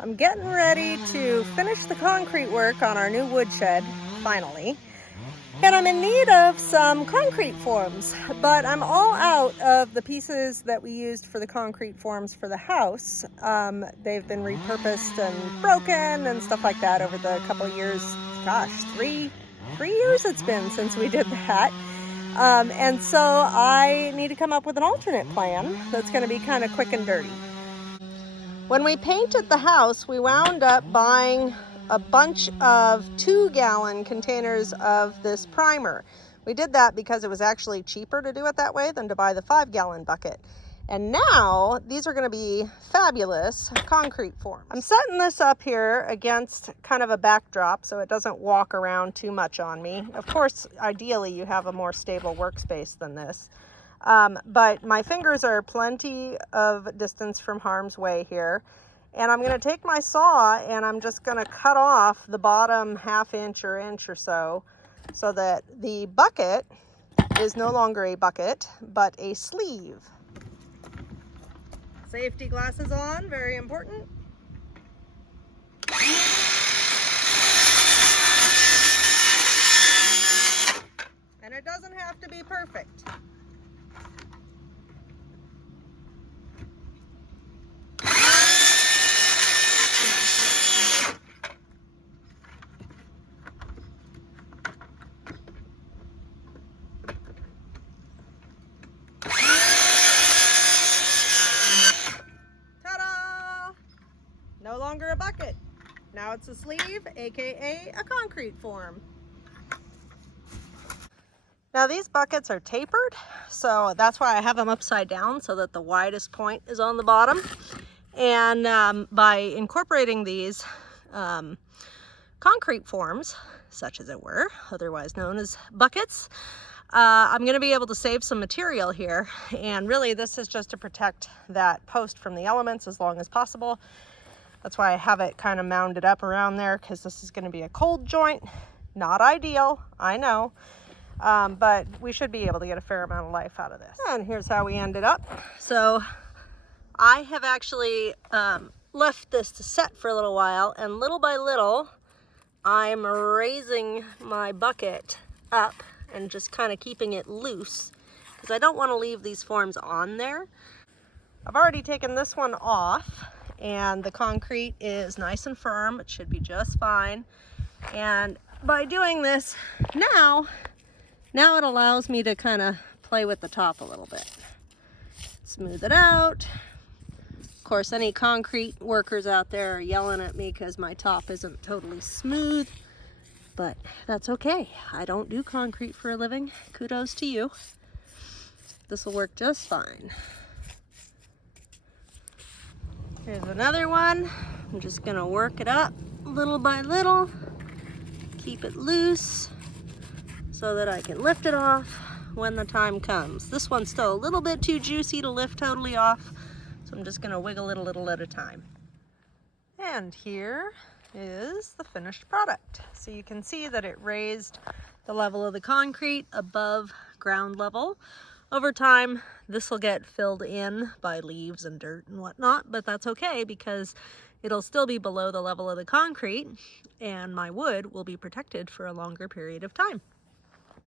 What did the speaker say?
I'm getting ready to finish the concrete work on our new woodshed, finally. And I'm in need of some concrete forms, but I'm all out of the pieces that we used for the concrete forms for the house. They've been repurposed and broken and stuff like that over the couple of years. Gosh, three years it's been since we did that. And so I need to come up with an alternate plan that's going to be kind of quick and dirty. When we painted the house, we wound up buying a bunch of 2-gallon containers of this primer. We did that because it was actually cheaper to do it that way than to buy the 5-gallon bucket. And now these are going to be fabulous concrete forms. I'm setting this up here against kind of a backdrop so it doesn't walk around too much on me. Of course, ideally you have a more stable workspace than this. But my fingers are plenty of distance from harm's way here. And I'm going to take my saw and I'm just going to cut off the bottom ½ inch or inch or so that the bucket is no longer a bucket, but a sleeve. Safety glasses on, very important. And it doesn't have to be perfect. No longer a bucket. Now it's a sleeve, aka a concrete form. Now these buckets are tapered, so that's why I have them upside down so that the widest point is on the bottom. And by incorporating these concrete forms, such as it were, otherwise known as buckets, I'm going to be able to save some material here. And really this is just to protect that post from the elements as long as possible. That's why I have it kind of mounded up around there, because this is going to be a cold joint. Not ideal, I know, but we should be able to get a fair amount of life out of this. And here's how we ended up. So I have actually left this to set for a little while, and little by little I'm raising my bucket up and just kind of keeping it loose because I don't want to leave these forms on there. I've already taken this one off, and the concrete is nice and firm. It should be just fine. And by doing this now it allows me to kind of play with the top a little bit. Smooth it out. Of course, any concrete workers out there are yelling at me because my top isn't totally smooth, but that's okay. I don't do concrete for a living. Kudos to you. This will work just fine. Here's another one. I'm just gonna work it up little by little, keep it loose so that I can lift it off when the time comes. This one's still a little bit too juicy to lift totally off, so I'm just gonna wiggle it a little at a time. And here is the finished product. So you can see that it raised the level of the concrete above ground level. Over time, this will get filled in by leaves and dirt and whatnot, but that's okay because it'll still be below the level of the concrete and my wood will be protected for a longer period of time.